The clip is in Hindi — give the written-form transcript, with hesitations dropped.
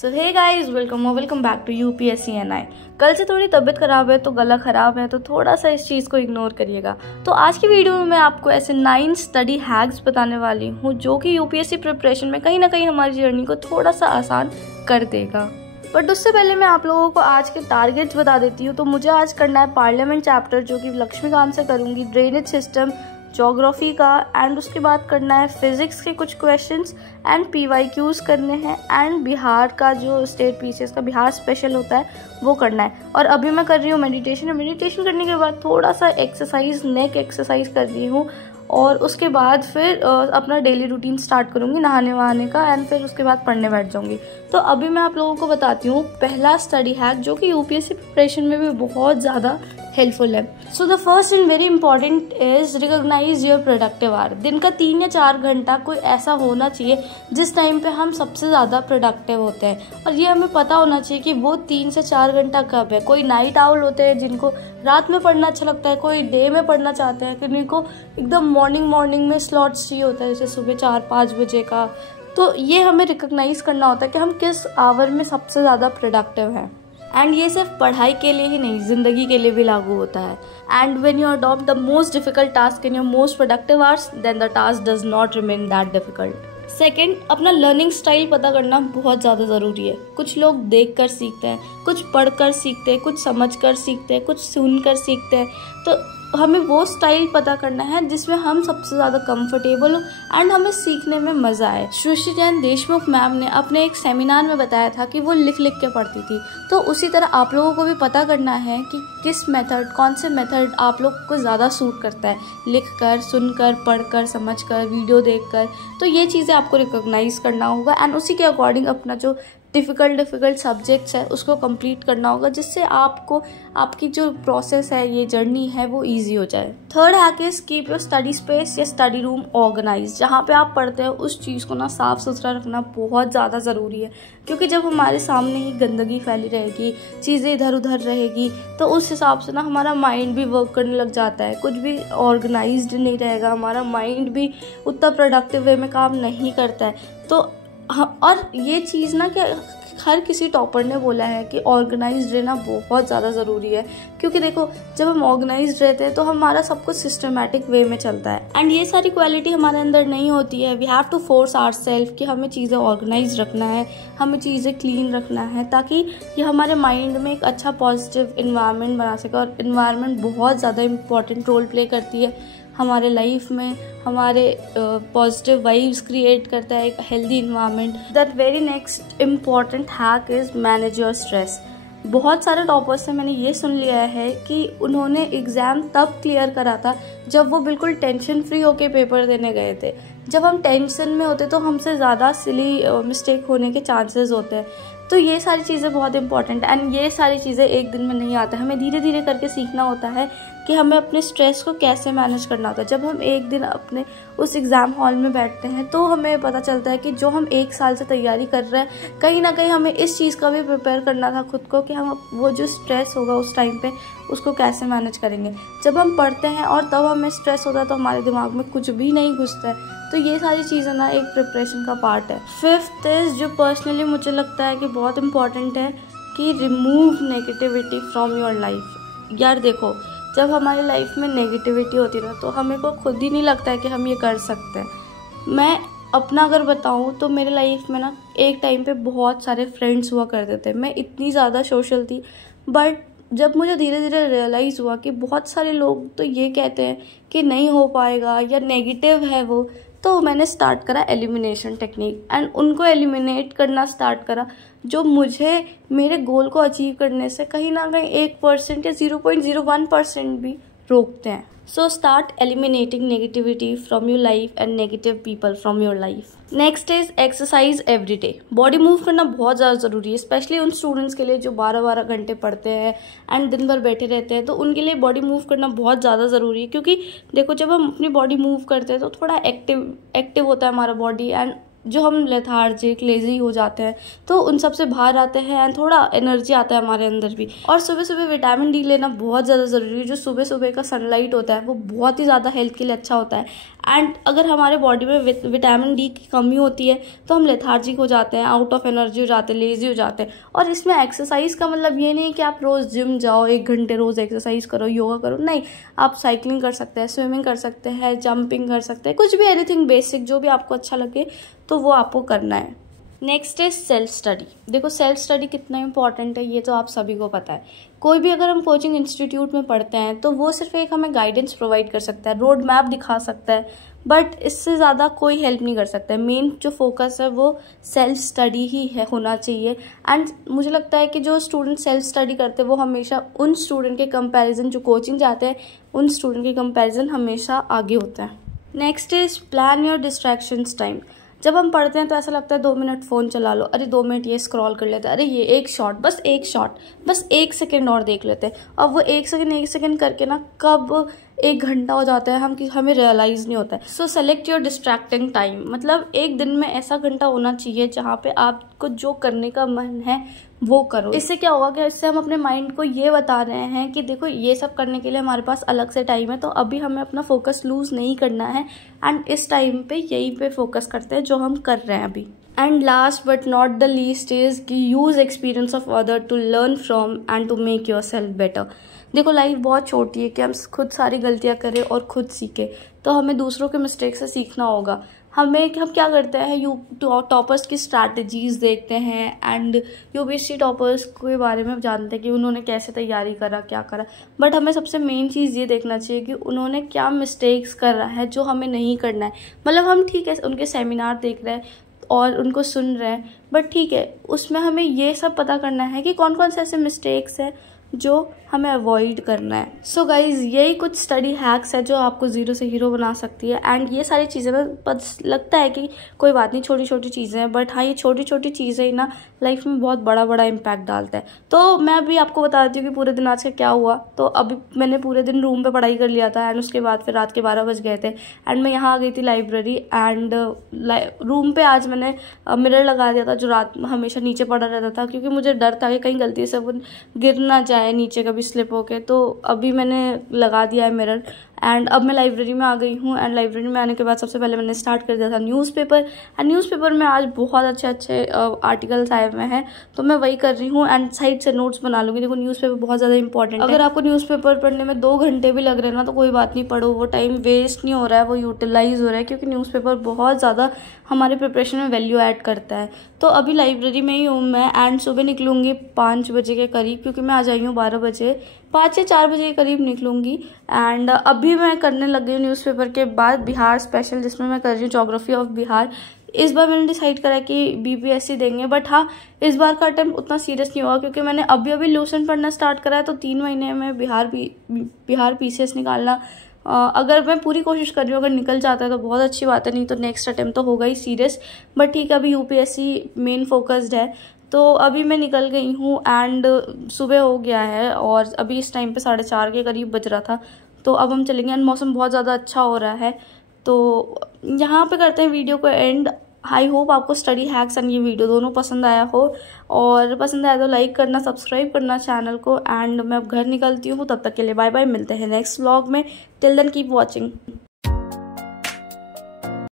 So hey guys, welcome back to UPSC NI. कल से थोड़ी तबीयत खराब है तो गला खराब है, तो थोड़ा सा इस चीज़ को इग्नोर करिएगा। तो आज की वीडियो में मैं आपको ऐसे 9 स्टडी हैक्स बताने वाली हूँ जो कि यूपीएससी प्रिपरेशन में कहीं ना कहीं हमारी जर्नी को थोड़ा सा आसान कर देगा। बट उससे पहले मैं आप लोगों को आज के टारगेट्स बता देती हूँ। तो मुझे आज करना है पार्लियामेंट चैप्टर, जो कि लक्ष्मीकांत से करूँगी, ड्रेनेज सिस्टम, ज्योग्राफी का, एंड उसके बाद करना है फिजिक्स के कुछ क्वेश्चंस एंड पीवाईक्यूज करने हैं, एंड बिहार का जो स्टेट पीसीएस का बिहार स्पेशल होता है वो करना है। और अभी मैं कर रही हूँ मेडिटेशन करने के बाद थोड़ा सा एक्सरसाइज, नेक एक्सरसाइज कर रही हूँ, और उसके बाद फिर अपना डेली रूटीन स्टार्ट करूँगी नहाने वहाने का, एंड फिर उसके बाद पढ़ने बैठ जाऊँगी। तो अभी मैं आप लोगों को बताती हूँ पहला स्टडी हैक जो कि यूपीएससी प्रिपरेशन में भी बहुत ज़्यादा हेल्पफुल है। So the first and very important is recognise your productive hour. दिन का 3 या 4 घंटा कोई ऐसा होना चाहिए जिस टाइम पे हम सबसे ज़्यादा प्रोडक्टिव होते हैं, और ये हमें पता होना चाहिए कि वो 3 से 4 घंटा कब है। कोई नाइट आउल होते हैं जिनको रात में पढ़ना अच्छा लगता है, कोई डे में पढ़ना चाहते हैं, किन्हीं को एकदम मॉर्निंग में स्लॉट्स चाहिए होता है, जैसे सुबह 4-5 बजे का। तो ये हमें रिकॉग्नाइज करना होता है कि हम किस आवर में सबसे ज़्यादा प्रोडक्टिव हैं। एंड ये सिर्फ पढ़ाई के लिए ही नहीं, जिंदगी के लिए भी लागू होता है। And when you adopt the most difficult task in your most productive hours, then the task does not remain that difficult. Second, अपना लर्निंग स्टाइल पता करना बहुत ज़्यादा ज़रूरी है। कुछ लोग देख कर सीखते हैं, कुछ पढ़ कर सीखते हैं, कुछ समझ कर सीखते हैं, कुछ सुन कर सीखते हैं। तो हमें वो स्टाइल पता करना है जिसमें हम सबसे ज़्यादा कंफर्टेबल हो एंड हमें सीखने में मज़ा आए। सृष्टि जैन देशमुख मैम ने अपने एक सेमिनार में बताया था कि वो लिख के पढ़ती थी। तो उसी तरह आप लोगों को भी पता करना है कि किस मेथड, कौन से मेथड आप लोग को ज़्यादा सूट करता है, लिख कर, सुन कर, पढ़ कर, समझ कर, वीडियो देख कर। तो ये चीज़ें आपको रिकॉग्नाइज करना होगा एंड उसी के अकॉर्डिंग अपना जो डिफ़िकल्ट सब्जेक्ट्स है उसको कंप्लीट करना होगा, जिससे आपको आपकी जो प्रोसेस है, ये जर्नी है, वो इजी हो जाए। Third hack is keep your study space या स्टडी रूम ऑर्गेनाइज। जहाँ पे आप पढ़ते हैं उस चीज़ को ना साफ़ सुथरा रखना बहुत ज़्यादा ज़रूरी है, क्योंकि जब हमारे सामने ही गंदगी फैली रहेगी, चीज़ें इधर उधर रहेगी, तो उस हिसाब से ना हमारा माइंड भी वर्क करने लग जाता है। कुछ भी ऑर्गेनाइज्ड नहीं रहेगा, हमारा माइंड भी उतना प्रोडक्टिव वे में काम नहीं करता है। तो और ये चीज़ ना कि हर किसी टॉपर ने बोला है कि ऑर्गेनाइज्ड रहना बहुत ज़्यादा ज़रूरी है, क्योंकि देखो जब हम ऑर्गेनाइज्ड रहते हैं तो हमारा सब कुछ सिस्टमेटिक वे में चलता है। एंड ये सारी क्वालिटी हमारे अंदर नहीं होती है। We have to force ourself कि हमें चीज़ें ऑर्गेनाइज रखना है, हमें चीज़ें क्लीन रखना है, ताकि ये हमारे माइंड में एक अच्छा पॉजिटिव इन्वायरमेंट बना सके। और इन्वायरमेंट बहुत ज़्यादा इंपॉर्टेंट रोल प्ले करती है हमारे लाइफ में, हमारे पॉजिटिव वाइब्स क्रिएट करता है एक healthy environment. That very next important hack is manage your stress. बहुत सारे टॉपर्स से मैंने ये सुन लिया है कि उन्होंने एग्ज़ाम तब क्लियर करा था जब वो बिल्कुल टेंशन फ्री होके पेपर देने गए थे। जब हम टेंशन में होते तो हमसे ज़्यादा सिली मिस्टेक होने के चांसेस होते हैं। तो ये सारी चीज़ें बहुत इंपॉर्टेंट है, एंड ये सारी चीज़ें एक दिन में नहीं आता है, हमें धीरे धीरे करके सीखना होता है कि हमें अपने स्ट्रेस को कैसे मैनेज करना होता है। जब हम एक दिन अपने उस एग्ज़ाम हॉल में बैठते हैं तो हमें पता चलता है कि जो हम 1 साल से तैयारी कर रहे हैं, कहीं ना कहीं हमें इस चीज़ का भी प्रिपेयर करना था खुद को कि हम वो जो स्ट्रेस होगा उस टाइम पे उसको कैसे मैनेज करेंगे। जब हम पढ़ते हैं और तब हमें स्ट्रेस होता है तो हमारे दिमाग में कुछ भी नहीं घुसता है। तो ये सारी चीज़ें ना एक प्रिपरेशन का पार्ट है। फिफ्थ इज, जो पर्सनली मुझे लगता है कि बहुत इंपॉर्टेंट है, कि remove negativity from your life. यार देखो, जब हमारी लाइफ में नेगेटिविटी होती है ना, तो हमें को खुद ही नहीं लगता है कि हम ये कर सकते हैं। मैं अपना अगर बताऊँ तो मेरे लाइफ में ना एक टाइम पे बहुत सारे फ्रेंड्स हुआ करते थे, मैं इतनी ज़्यादा सोशल थी। बट जब मुझे धीरे धीरे रियलाइज़ हुआ कि बहुत सारे लोग तो ये कहते हैं कि नहीं हो पाएगा या नेगेटिव है वो, तो मैंने स्टार्ट करा एलिमिनेशन टेक्निक, एंड उनको एलिमिनेट करना स्टार्ट करा जो मुझे मेरे गोल को अचीव करने से कहीं ना कहीं 1% या 0.01% भी रोकते हैं। So start eliminating negativity from your life and negative people from your life. Next is exercise every day. Body move करना बहुत ज़्यादा ज़रूरी है, स्पेशली उन स्टूडेंट्स के लिए जो 12-12 घंटे पढ़ते हैं एंड दिन भर बैठे रहते हैं। तो उनके लिए बॉडी मूव करना बहुत ज़्यादा ज़रूरी है, क्योंकि देखो जब हम अपनी बॉडी मूव करते हैं तो थोड़ा एक्टिव होता है हमारा बॉडी, एंड जो हम लेथार्जिक, लेजी हो जाते हैं तो उन सब से बाहर आते हैं एंड थोड़ा एनर्जी आता है हमारे अंदर भी। और सुबह सुबह विटामिन डी लेना बहुत ज़्यादा ज़रूरी है। जो सुबह सुबह का सनलाइट होता है वो बहुत ही ज़्यादा हेल्थ के लिए अच्छा होता है। एंड अगर हमारे बॉडी में विटामिन डी की कमी होती है तो हम लेथार्जिक हो जाते हैं, आउट ऑफ एनर्जी हो जाते हैं, लेजी हो जाते हैं। और इसमें एक्सरसाइज का मतलब ये नहीं है कि आप रोज़ जिम जाओ, 1 घंटे रोज़ एक्सरसाइज करो, योगा करो, नहीं। आप साइकिलिंग कर सकते हैं, स्विमिंग कर सकते हैं, जंपिंग कर सकते हैं, कुछ भी, एनीथिंग बेसिक जो भी आपको अच्छा लगे तो वो आपको करना है। नेक्स्ट है सेल्फ स्टडी। देखो सेल्फ स्टडी कितना इंपॉर्टेंट है ये तो आप सभी को पता है। कोई भी अगर हम कोचिंग इंस्टीट्यूट में पढ़ते हैं तो वो सिर्फ एक हमें गाइडेंस प्रोवाइड कर सकता है, रोड मैप दिखा सकता है, बट इससे ज़्यादा कोई हेल्प नहीं कर सकता है। मेन जो फोकस है वो सेल्फ स्टडी ही है, होना चाहिए। एंड मुझे लगता है कि जो स्टूडेंट सेल्फ स्टडी करते हैं वो हमेशा उन स्टूडेंट के कंपैरिजन, जो कोचिंग जाते हैं उन स्टूडेंट के कंपैरिजन हमेशा आगे होता है। Next is plan your distractions time. जब हम पढ़ते हैं तो ऐसा लगता है 2 मिनट फ़ोन चला लो, अरे 2 मिनट ये स्क्रॉल कर लेते हैं, अरे ये एक शॉट, बस 1 सेकेंड और देख लेते हैं। अब वो 1 सेकेंड करके ना कब 1 घंटा हो जाता है हमें रियलाइज़ नहीं होता है। सो सेलेक्ट योर डिस्ट्रैक्टिंग टाइम, मतलब एक दिन में ऐसा घंटा होना चाहिए जहाँ पे आपको जो करने का मन है वो करो। इससे क्या होगा कि इससे हम अपने माइंड को ये बता रहे हैं कि देखो ये सब करने के लिए हमारे पास अलग से टाइम है, तो अभी हमें अपना फोकस लूज नहीं करना है एंड इस टाइम पे यही पे फोकस करते हैं जो हम कर रहे हैं अभी। And last but not the least is कि use experience of other to learn from and to make yourself better. देखो लाइफ बहुत छोटी है कि हम खुद सारी गलतियां करें और खुद सीखें, तो हमें दूसरों के मिस्टेक से सीखना होगा। हम क्या करते हैं, टॉपर्स की स्ट्रैटेजीज देखते हैं एंड यूपीएससी टॉपर्स के बारे में जानते हैं कि उन्होंने कैसे तैयारी करा, क्या करा, बट हमें सबसे मेन चीज़ ये देखना चाहिए कि उन्होंने क्या मिस्टेक्स कर रहा है जो हमें नहीं करना है। मतलब हम ठीक है उनके सेमिनार देख रहे हैं और उनको सुन रहे हैं, बट ठीक है उसमें हमें ये सब पता करना है कि कौन कौन से ऐसे मिस्टेक्स हैं जो हमें अवॉइड करना है। सो गाइज यही कुछ स्टडी हैक्स है जो आपको ज़ीरो से हीरो बना सकती है। एंड ये सारी चीज़ें ना लगता है कि कोई बात नहीं, छोटी छोटी चीज़ें हैं, बट हाँ ये छोटी छोटी चीज़ें ही ना लाइफ में बहुत बड़ा बड़ा इम्पैक्ट डालता है। तो मैं अभी आपको बता देती हूँ कि पूरे दिन आज का क्या हुआ। तो अभी मैंने पूरे दिन रूम पे पढ़ाई कर लिया था एंड उसके बाद फिर रात के 12 बज गए थे एंड मैं यहाँ आ गई थी लाइब्रेरी। एंड रूम पे आज मैंने मिरर लगा दिया था जो रात हमेशा नीचे पड़ा रहता था, क्योंकि मुझे डर था कि कहीं गलती से वो गिर ना जाए नीचे कभी स्लिप होके। तो अभी मैंने लगा दिया है मिरर एंड अब मैं लाइब्रेरी में आ गई हूँ। एंड लाइब्रेरी में आने के बाद सबसे पहले मैंने स्टार्ट कर दिया था न्यूज़पेपर। एंड न्यूज़पेपर में आज बहुत अच्छे अच्छे आर्टिकल्स आए हुए हैं तो मैं वही कर रही हूँ एंड साइड से नोट्स बना लूँगी। देखो न्यूज़पेपर बहुत ज़्यादा इंपॉर्टेंट है। अगर आपको न्यूज़पेपर पढ़ने में 2 घंटे भी लग रहे हैं ना तो कोई बात नहीं, पढ़ो, वो टाइम वेस्ट नहीं हो रहा है, वो यूटिलाइज हो रहा है, क्योंकि न्यूज़पेपर बहुत ज़्यादा हमारे प्रिपरेशन में वैल्यू ऐड करता है। तो अभी लाइब्रेरी में ही हूँ मैं एंड सुबह निकलूँगी 5 बजे के करीब, क्योंकि मैं आ जाई हूँ 12 बजे, 5 या 4 बजे के करीब निकलूँगी। एंड अभी मैं करने लग गई हूँ न्यूज़पेपर के बाद बिहार स्पेशल, जिसमें मैं कर रही हूँ ज्योग्राफी ऑफ बिहार। इस बार मैंने डिसाइड करा कि बीपीएससी देंगे, बट हाँ इस बार का अटेम्प्ट उतना सीरियस नहीं होगा, क्योंकि मैंने अभी लूसेंट पढ़ना स्टार्ट करा है। तो 3 महीने में बिहार पीसीएस निकालना, अगर मैं पूरी कोशिश कर रही हूँ, अगर निकल जाता है तो बहुत अच्छी बात है, नहीं तो नेक्स्ट अटेम्प्ट तो होगा ही सीरियस। बट ठीक है अभी यूपीएससी मेन फोकस्ड है। तो अभी मैं निकल गई हूँ एंड सुबह हो गया है और अभी इस टाइम पे 4:30 के करीब बज रहा था। तो अब हम चलेंगे एंड मौसम बहुत ज़्यादा अच्छा हो रहा है। तो यहाँ पे करते हैं वीडियो को एंड। आई होप आपको स्टडी हैक्स एंड ये वीडियो दोनों पसंद आया हो, और पसंद आया तो लाइक करना, सब्सक्राइब करना चैनल को। एंड मैं अब घर निकलती हूँ, तब तक के लिए बाय बाय, मिलते हैं नेक्स्ट व्लॉग में। Till then keep watching.